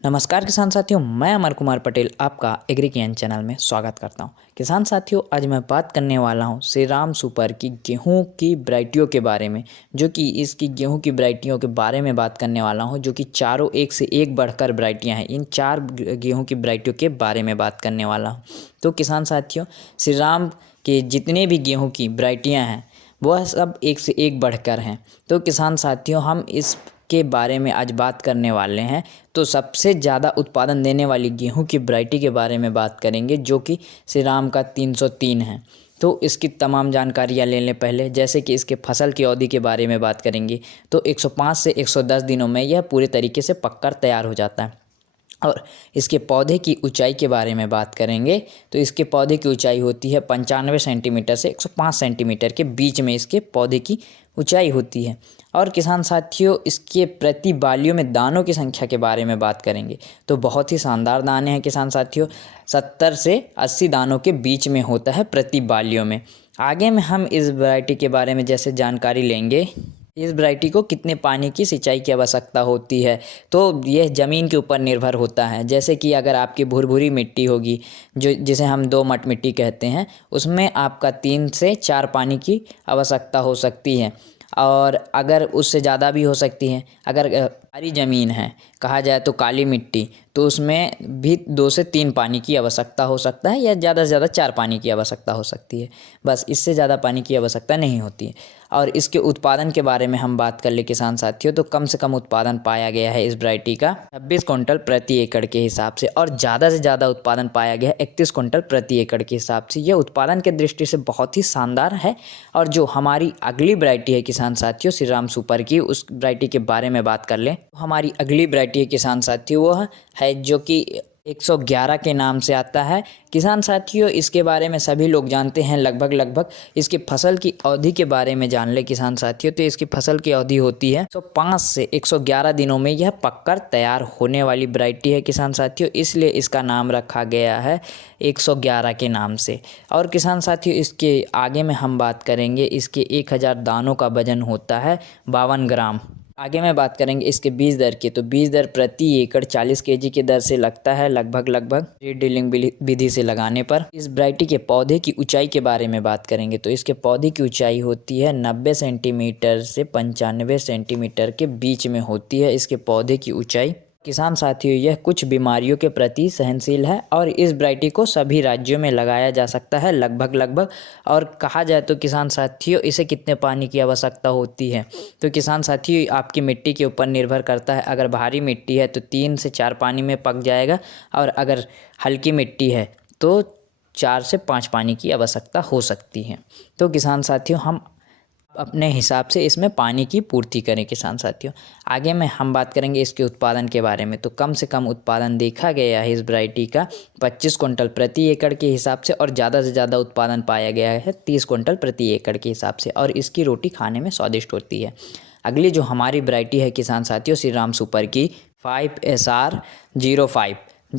नमस्कार किसान साथियों, मैं अमर कुमार पटेल आपका एग्री ज्ञान चैनल में स्वागत करता हूं। किसान साथियों, आज मैं बात करने वाला हूं श्री राम सुपर की गेहूं की वैरायटियों के बारे में, जो कि इसकी गेहूं की वैरायटियों के बारे में बात करने वाला हूं, जो कि चारों एक से एक बढ़कर वैरायटियां हैं। इन चार गेहूं की वैरायटियों के बारे में बात करने वाला हूँ। तो किसान साथियों, श्री राम के जितने भी गेहूँ की वैरायटियाँ हैं वह सब एक से एक बढ़कर हैं। तो किसान साथियों, हम इस के बारे में आज बात करने वाले हैं। तो सबसे ज़्यादा उत्पादन देने वाली गेहूं की वैरायटी के बारे में बात करेंगे, जो कि श्री राम का 303 है। तो इसकी तमाम जानकारियां ले लें पहले। जैसे कि इसके फसल की अवधि के बारे में बात करेंगे तो 105 से 110 दिनों में यह पूरे तरीके से पककर तैयार हो जाता है। और इसके पौधे की ऊंचाई के बारे में बात करेंगे तो इसके पौधे की ऊंचाई होती है 95 सेंटीमीटर से 105 सेंटीमीटर के बीच में इसके पौधे की ऊंचाई होती है। और किसान साथियों, इसके प्रति बालियों में दानों की संख्या के बारे में बात करेंगे तो बहुत ही शानदार दाने हैं किसान साथियों। 70 से 80 दानों के बीच में होता है प्रति बालियों में। आगे में हम इस वैरायटी के बारे में जैसे जानकारी लेंगे, इस वैरायटी को कितने पानी की सिंचाई की आवश्यकता होती है, तो यह ज़मीन के ऊपर निर्भर होता है। जैसे कि अगर आपकी भुरभुरी मिट्टी होगी, जो जिसे हम दोमट मिट्टी कहते हैं, उसमें आपका 3 से 4 पानी की आवश्यकता हो सकती है। और अगर उससे ज़्यादा भी हो सकती है। अगर हरी ज़मीन है, कहा जाए तो काली मिट्टी, तो उसमें भी 2 से 3 पानी की आवश्यकता हो सकता है, या ज़्यादा से ज़्यादा 4 पानी की आवश्यकता हो सकती है। बस इससे ज़्यादा पानी की आवश्यकता नहीं होती है। और इसके उत्पादन के बारे में हम बात कर ले किसान साथियों, तो कम से कम उत्पादन पाया गया है इस वैरायटी का 26 क्विंटल प्रति एकड़ के हिसाब से, और ज़्यादा से ज़्यादा उत्पादन पाया गया है 31 क्विंटल प्रति एकड़ के हिसाब से। यह उत्पादन के दृष्टि से बहुत ही शानदार है। और जो हमारी अगली वैरायटी है किसान साथियों श्री राम सुपर की, उस वैरायटी के बारे में बात कर लें तो हमारी अगली वैरायटी है किसान साथियों, वह है जो कि 111 के नाम से आता है। किसान साथियों, इसके बारे में सभी लोग जानते हैं लगभग। इसकी फसल की अवधि के बारे में जान ले किसान साथियों, तो इसकी फसल की अवधि होती है 105 से 111 दिनों में यह पककर तैयार होने वाली वैरायटी है किसान साथियों। इसलिए इसका नाम रखा गया है 111 के नाम से। और किसान साथियों, इसके आगे में हम बात करेंगे, इसके 1000 दानों का वजन होता है 52 ग्राम। आगे में बात करेंगे इसके बीज दर की, तो बीज दर प्रति एकड़ 40 केजी की दर से लगता है लगभग सीड ड्रिलिंग विधि से लगाने पर। इस वैरायटी के पौधे की ऊंचाई के बारे में बात करेंगे तो इसके पौधे की ऊंचाई होती है 90 सेंटीमीटर से 95 सेंटीमीटर के बीच में होती है इसके पौधे की ऊंचाई। किसान साथियों, यह कुछ बीमारियों के प्रति सहनशील है और इस वैरायटी को सभी राज्यों में लगाया जा सकता है लगभग। और कहा जाए तो किसान साथियों, इसे कितने पानी की आवश्यकता होती है, तो किसान साथियों आपकी मिट्टी के ऊपर निर्भर करता है। अगर भारी मिट्टी है तो 3 से 4 पानी में पक जाएगा, और अगर हल्की मिट्टी है तो 4 से 5 पानी की आवश्यकता हो सकती है। तो किसान साथियों, हम अपने हिसाब से इसमें पानी की पूर्ति करें किसान साथियों। आगे में हम बात करेंगे इसके उत्पादन के बारे में, तो कम से कम उत्पादन देखा गया है इस वैरायटी का 25 क्विंटल प्रति एकड़ के हिसाब से, और ज़्यादा से ज़्यादा उत्पादन पाया गया है 30 क्विंटल प्रति एकड़ के हिसाब से। और इसकी रोटी खाने में स्वादिष्ट होती है। अगली जो हमारी वैरायटी है किसान साथियों श्री राम सुपर की 5SR05,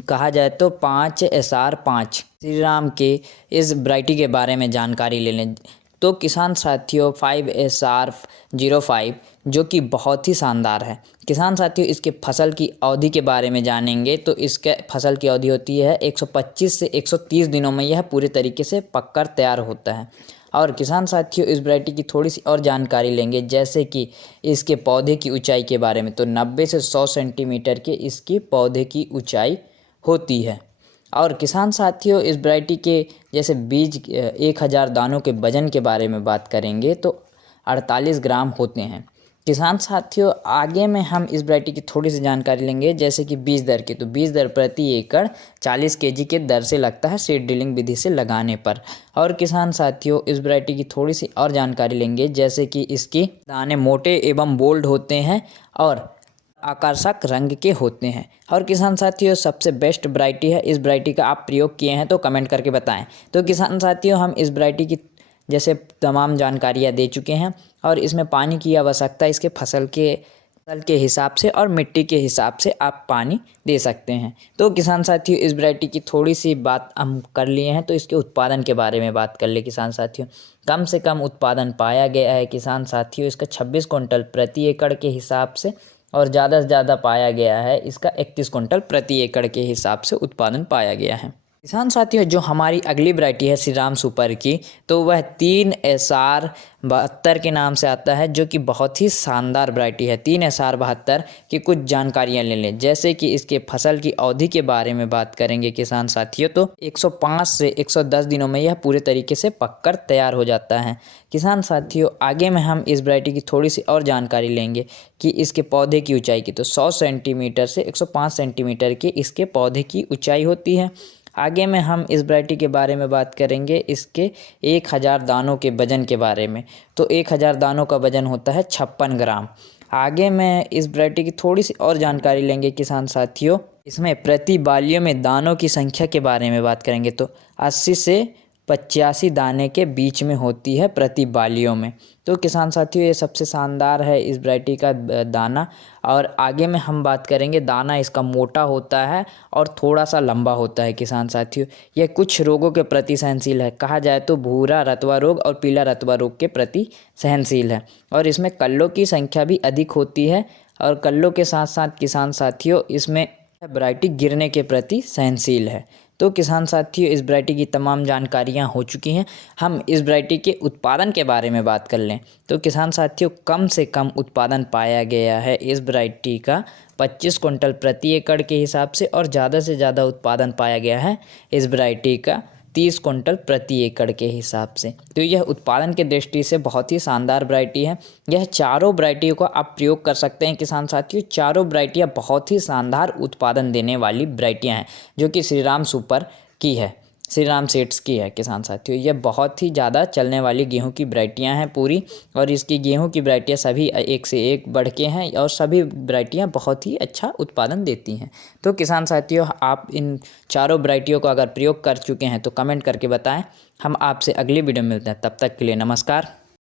कहा जाए तो 5SR5 श्री राम के इस वैरायटी के बारे में जानकारी ले लें। तो किसान साथियों 5SR05 जो कि बहुत ही शानदार है। किसान साथियों, इसके फसल की अवधि के बारे में जानेंगे तो इसके फसल की अवधि होती है 125 से 130 दिनों में यह पूरे तरीके से पककर तैयार होता है। और किसान साथियों, इस वैरायटी की थोड़ी सी और जानकारी लेंगे, जैसे कि इसके पौधे की ऊंचाई के बारे में, तो 90 से 100 सेंटीमीटर के इसकी पौधे की ऊंचाई होती है। और किसान साथियों, इस वैरायटी के जैसे बीज 1000 दानों के वजन के बारे में बात करेंगे तो 48 ग्राम होते हैं। किसान साथियों, आगे में हम इस वैरायटी की थोड़ी सी जानकारी लेंगे, जैसे कि बीज दर की, तो बीज दर प्रति एकड़ 40 केजी के दर से लगता है सीड ड्रिलिंग विधि से लगाने पर। और किसान साथियों, इस वैरायटी की थोड़ी सी और जानकारी लेंगे, जैसे कि इसकी दाने मोटे एवं बोल्ड होते हैं और आकर्षक रंग के होते हैं। और किसान साथियों, सबसे बेस्ट वैरायटी है। इस वैरायटी का आप प्रयोग किए हैं तो कमेंट करके बताएं। तो किसान साथियों, हम इस वैरायटी की जैसे तमाम जानकारियाँ दे चुके हैं, और इसमें पानी की आवश्यकता इसके फसल के हिसाब से और मिट्टी के हिसाब से आप पानी दे सकते हैं। तो किसान साथियों, इस वैरायटी की थोड़ी सी बात हम कर लिए हैं, तो इसके उत्पादन के बारे में बात कर ले किसान साथियों। कम से कम उत्पादन पाया गया है किसान साथियों इसका 26 क्विंटल प्रति एकड़ के हिसाब से, और ज़्यादा से ज़्यादा पाया गया है इसका 31 कुंटल प्रति एकड़ के हिसाब से उत्पादन पाया गया है। किसान साथियों, जो हमारी अगली वैरायटी है श्री राम सुपर की, तो वह 3SR72 के नाम से आता है, जो कि बहुत ही शानदार वैरायटी है। 3SR72 की कुछ जानकारियां ले लें, जैसे कि इसके फसल की अवधि के बारे में बात करेंगे किसान साथियों, तो 105 से 110 दिनों में यह पूरे तरीके से पककर तैयार हो जाता है। किसान साथियों, आगे में हम इस वैरायटी की थोड़ी सी और जानकारी लेंगे कि इसके पौधे की ऊंचाई की, तो 100 सेंटीमीटर से 105 सेंटीमीटर की इसके पौधे की ऊंचाई होती है। आगे में हम इस वैरायटी के बारे में बात करेंगे इसके 1000 दानों के वज़न के बारे में, तो 1000 दानों का वज़न होता है 56 ग्राम। आगे में इस वैरायटी की थोड़ी सी और जानकारी लेंगे किसान साथियों, इसमें प्रति बालियों में दानों की संख्या के बारे में बात करेंगे, तो 80 से 85 दाने के बीच में होती है प्रति बालियों में। तो किसान साथियों, ये सबसे शानदार है इस वैरायटी का दाना। और आगे में हम बात करेंगे, दाना इसका मोटा होता है और थोड़ा सा लंबा होता है। किसान साथियों, यह कुछ रोगों के प्रति सहनशील है, कहा जाए तो भूरा रतवा रोग और पीला रतवा रोग के प्रति सहनशील है। और इसमें कल्लों की संख्या भी अधिक होती है, और कल्लों के साथ साथ किसान साथियों इसमें वैरायटी गिरने के प्रति सहनशील है। तो किसान साथियों, इस वैरायटी की तमाम जानकारियां हो चुकी हैं। हम इस वैरायटी के उत्पादन के बारे में बात कर लें, तो किसान साथियों, कम से कम उत्पादन पाया गया है इस वैरायटी का 25 कुंटल प्रति एकड़ के हिसाब से, और ज़्यादा से ज़्यादा उत्पादन पाया गया है इस वैरायटी का 30 कुंटल प्रति एकड़ के हिसाब से। तो यह उत्पादन के दृष्टि से बहुत ही शानदार वैरायटी है। यह चारों वैरायटियों का आप प्रयोग कर सकते हैं किसान साथियों। चारों वैरायटियाँ बहुत ही शानदार उत्पादन देने वाली वैरायटियाँ हैं, जो कि श्री राम सुपर की है, श्री राम सीड्स की है। किसान साथियों, ये बहुत ही ज़्यादा चलने वाली गेहूं की वैरायटियाँ हैं पूरी, और इसकी गेहूं की वैरायटियाँ सभी एक से एक बढ़ के हैं, और सभी वैरायटियाँ बहुत ही अच्छा उत्पादन देती हैं। तो किसान साथियों, आप इन चारों वैरायटियों को अगर प्रयोग कर चुके हैं तो कमेंट करके बताएं। हम आपसे अगली वीडियो में मिलते हैं, तब तक के लिए नमस्कार।